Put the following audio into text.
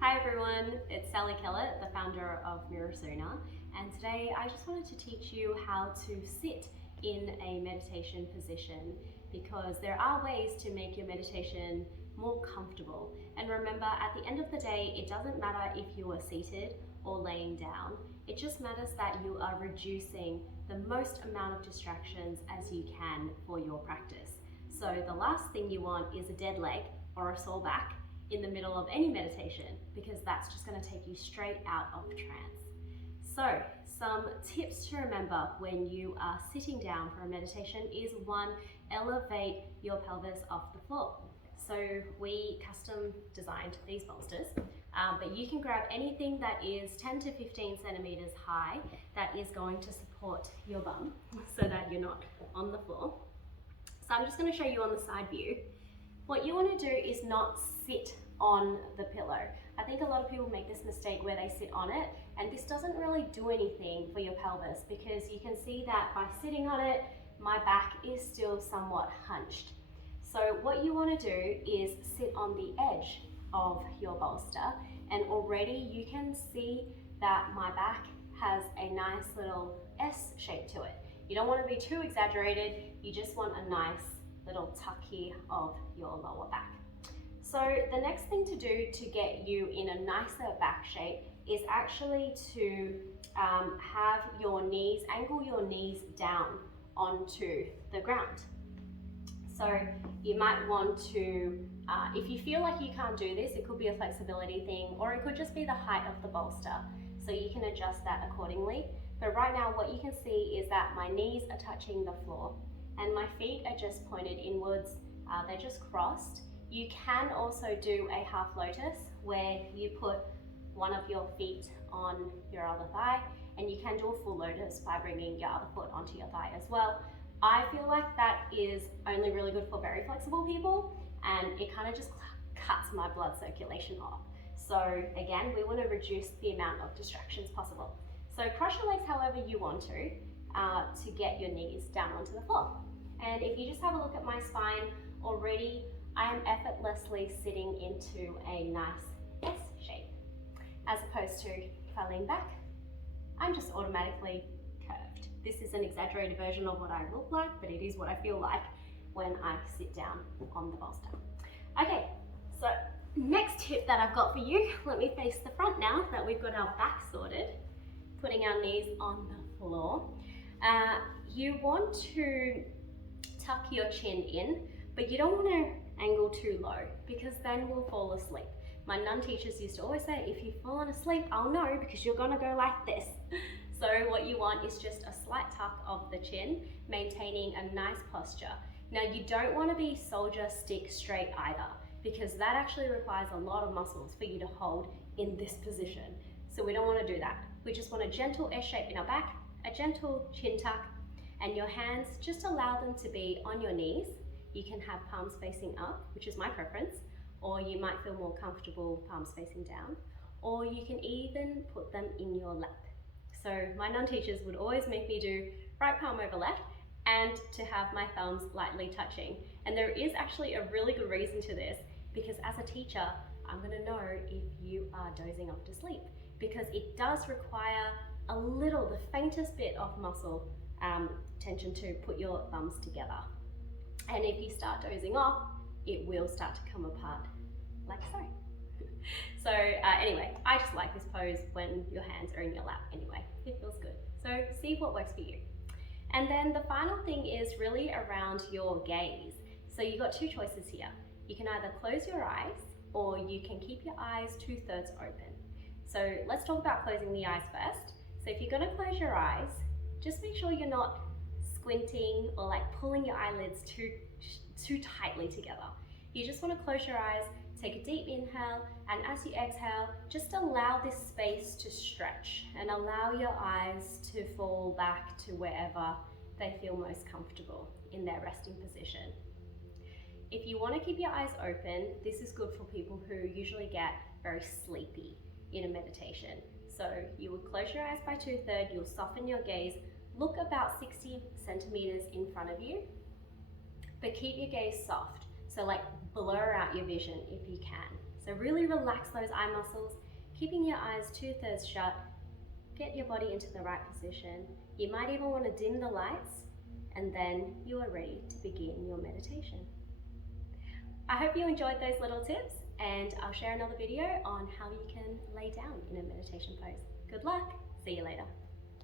Hi everyone, it's Sally Kellett, the founder of Mirosuna, and today I just wanted to teach you how to sit in a meditation position because there are ways to make your meditation more comfortable. And remember, at the end of the day, it doesn't matter if you are seated or laying down, it just matters that you are reducing the most amount of distractions as you can for your practice. So the last thing you want is a dead leg or a sore back in the middle of any meditation, because that's just going to take you straight out of trance. So some tips to remember when you are sitting down for a meditation is 1, elevate your pelvis off the floor. So we custom designed these bolsters, but you can grab anything that is 10 to 15 centimeters high that is going to support your bum so that you're not on the floor. So I'm just going to show you on the side view. What you want to do is not sit on the pillow. I think a lot of people make this mistake where they sit on it, and this doesn't really do anything for your pelvis because you can see that by sitting on it, my back is still somewhat hunched. So what you want to do is sit on the edge of your bolster, and already you can see that my back has a nice little S shape to it. You don't want to be too exaggerated, you just want a nice little tuck here of your lower back. So the next thing to do to get you in a nicer back shape is actually to have your knees, angle your knees down onto the ground. So you might want to, if you feel like you can't do this, it could be a flexibility thing, or it could just be the height of the bolster. So you can adjust that accordingly. But right now what you can see is that my knees are touching the floor and my feet are just pointed inwards, they're just crossed. You can also do a half lotus where you put one of your feet on your other thigh, and you can do a full lotus by bringing your other foot onto your thigh as well. I feel like that is only really good for very flexible people, and it kind of just cuts my blood circulation off. So again, we want to reduce the amount of distractions possible. So cross your legs however you want to get your knees down onto the floor. And if you just have a look at my spine already, I am effortlessly sitting into a nice S shape. As opposed to if I lean back, I'm just automatically curved. This is an exaggerated version of what I look like, but it is what I feel like when I sit down on the bolster. Okay, so next tip that I've got for you, let me face the front now that we've got our back sorted, putting our knees on the floor. You want to tuck your chin in, but you don't want to angle too low because then we'll fall asleep. My nun teachers used to always say, if you've fallen asleep, I'll know because you're gonna go like this. So what you want is just a slight tuck of the chin, maintaining a nice posture. Now you don't want to be soldier stick straight either, because that actually requires a lot of muscles for you to hold in this position. So we don't want to do that. We just want a gentle S shape in our back, a gentle chin tuck, and your hands, just allow them to be on your knees. You can have palms facing up, which is my preference, or you might feel more comfortable palms facing down, or you can even put them in your lap. So my nun teachers would always make me do right palm over left and to have my thumbs lightly touching. And there is actually a really good reason to this, because as a teacher, I'm gonna know if you are dozing off to sleep, because it does require a little, the faintest bit of muscle tension to put your thumbs together. And if you start dozing off, it will start to come apart like so. So anyway, I just like this pose when your hands are in your lap anyway. It feels good. So see what works for you. And then the final thing is really around your gaze. So you've got two choices here. You can either close your eyes or you can keep your eyes 2/3 open. So let's talk about closing the eyes first. So if you're gonna close your eyes, just make sure you're not squinting or like pulling your eyelids too tightly together. You just want to close your eyes, take a deep inhale, and as you exhale, just allow this space to stretch and allow your eyes to fall back to wherever they feel most comfortable in their resting position. If you want to keep your eyes open, this is good for people who usually get very sleepy in a meditation. So you would close your eyes by 2/3, you'll soften your gaze, look about 60 centimeters in front of you, but keep your gaze soft. So like blur out your vision if you can. So So really relax those eye muscles, keeping your eyes 2/3 shut. Get your body into the right position. You might even want to dim the lights, and then you are ready to begin your meditation. I hope you enjoyed those little tips, and I'll share another video on how you can lay down in a meditation pose. Good luck. See you later.